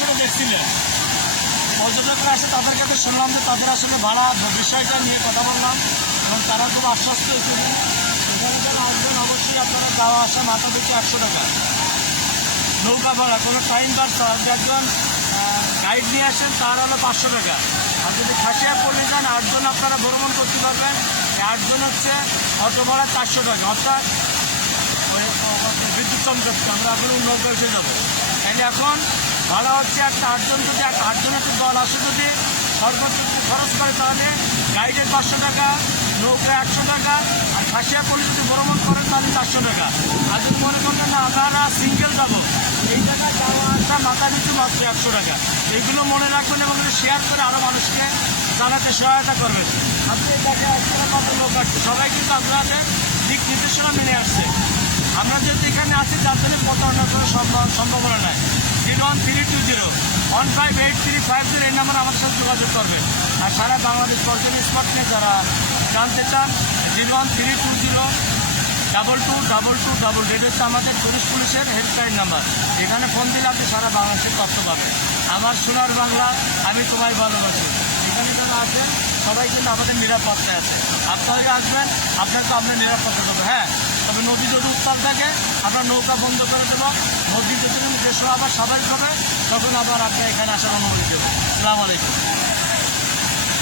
গেছিলেন পর্যটকরা আসে তাদের কাছে শুনলাম যে তাদের আসলে ভাড়া, বিষয়টা নিয়ে কথা বললাম এবং তারা খুব আশ্বস্ত হয়েছে যে এখানে আসবেন, অবশ্যই আপনারা যাওয়া আসা মাথা পিছু একশো টাকা। নৌকা ভাড়া, কোনো টাইম বাস আপনি একজন গাইড নিয়ে আসেন, তার হলো পাঁচশো টাকা। আর যদি খাসিয়া পড়ে যান, আটজন আপনারা ভ্রমণ করতে পারবেন। আটজন হচ্ছে অটো ভাড়া চারশো টাকা। অর্থাৎ বিদ্যুৎ চমকাচ্ছে আমরা এখন নৌকা এসে যাব। এখন ভাড়া হচ্ছে, একটা আটজন যদি এক আটজন একটা দল আসে যদি সর্বোচ্চ যদি খরচ করে তাহলে গাইডের পাঁচশো টাকা নৌকা একশো টাকা, আর খাসিয়া পুলিশ যদি ভ্রমণ করেন তাহলে চারশো টাকা। আর যদি মনে করেন না আপনারা সিঙ্গেল যাব, এই টাকা যাওয়া আসা মাথা নিচু মাত্র একশো টাকা। এইগুলো মনে রাখবেন এবং শেয়ার করে আরও মানুষকে জানাতে সহায়তা করবেন। আপনি দেখে একশো কত লোক আসছে সবাই কিন্তু আপনাদের দিক নির্দেশনা মেনে আসছে। আমরা যদি এখানে আছি, যার জন্য প্রতারণার কোনো সম্ভব সম্ভাবনা নাই। One three two zero one five eight three five zero এই নাম্বার আমাদের সাথে যোগাযোগ করবেন আর সারা বাংলাদেশ পর্যটন স্মার্ট নিয়ে যারা জানতে চান zero one three two zero double two double two double এটা হচ্ছে আমাদের পুলিশ পুলিশের হেল্পলাইন নাম্বার এখানে ফোন দিলে আপনি সারা বাংলাদেশের তথ্য পাবেন। আমার সোনার বাংলা, আমি তোমায় ভালোবাসি। এখানে যারা আছেন, সবাই কিন্তু আমাদের নিরাপত্তায় আছে। আপনারা আসবেন, আপনাকে আপনার নিরাপত্তা দেবো। হ্যাঁ তবে নদী যদি উত্তাপ থাকে, আপনার নৌকা বন্ধ করে দেবো। নদী যদি দেশ আবার স্বাভাবিক হবে তখন আবার আপনি এখানে আসার অনুমতি দেবো। আসসালামু আলাইকুম।